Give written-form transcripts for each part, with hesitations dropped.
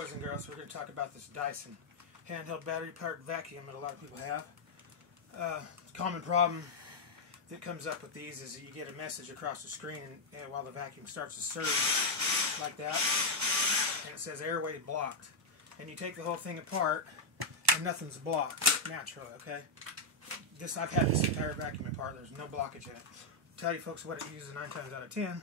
boys and girls, we're going to talk about this Dison handheld battery-powered vacuum that a lot of people have. Common problem that comes up with these is that you get a message across the screen and while the vacuum starts to surge like that, and it says airway blocked. And you take the whole thing apart and nothing's blocked naturally, okay? I've had this entire vacuum apart, there's no blockage in it. I'll tell you folks what it uses 9 times out of 10.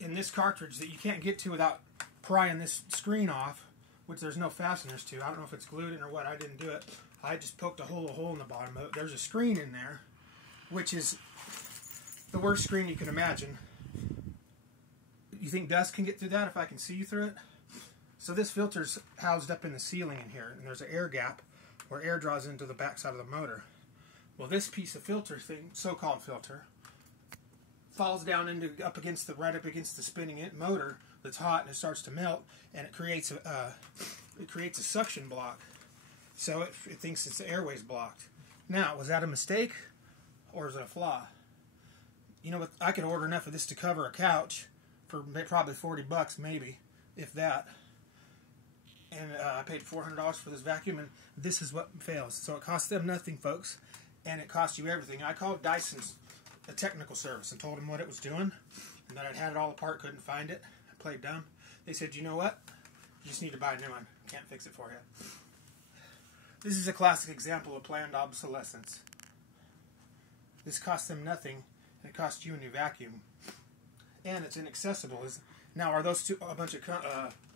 In this cartridge that you can't get to without prying this screen off, which there's no fasteners to. I don't know if it's glued in or what. I didn't do it. I just poked a hole in the bottom of it. There's a screen in there, which is the worst screen you can imagine. You think dust can get through that if I can see through it? So this filter's housed up in the ceiling in here, and there's an air gap where air draws into the backside of the motor. Well, this piece of filter thing, so-called filter, falls down into right up against the spinning motor that's hot, and it starts to melt, and it creates a suction block. So it thinks its airway's blocked. Now, was that a mistake or is it a flaw? You know what? I could order enough of this to cover a couch for probably 40 bucks, maybe, if that. And I paid $400 for this vacuum, and this is what fails. So it costs them nothing, folks, and it costs you everything. I called Dison's a technical service and told them what it was doing and that I'd had it all apart, couldn't find it. I played dumb. They said, you know what? You just need to buy a new one. Can't fix it for you. This is a classic example of planned obsolescence. This cost them nothing, and it cost you a new vacuum. And it's inaccessible. Now, are those two a bunch of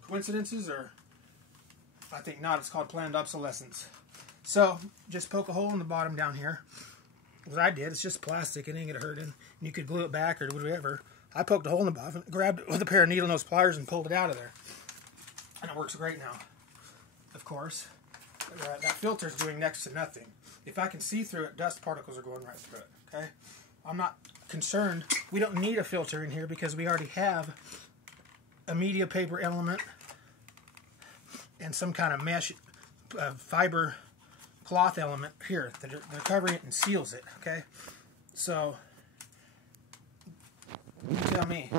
coincidences, or? I think not. It's called planned obsolescence. So, just poke a hole in the bottom down here. What I did, it's just plastic, it ain't gonna hurt it, and you could glue it back or whatever. I poked a hole in the bottom, grabbed it with a pair of needle nose pliers and pulled it out of there. And it works great now, of course. That filter's doing next to nothing. If I can see through it, dust particles are going right through it, okay? I'm not concerned. We don't need a filter in here because we already have a media paper element and some kind of mesh fiber cloth element here that they're covering it and seals it, okay? So, you tell me,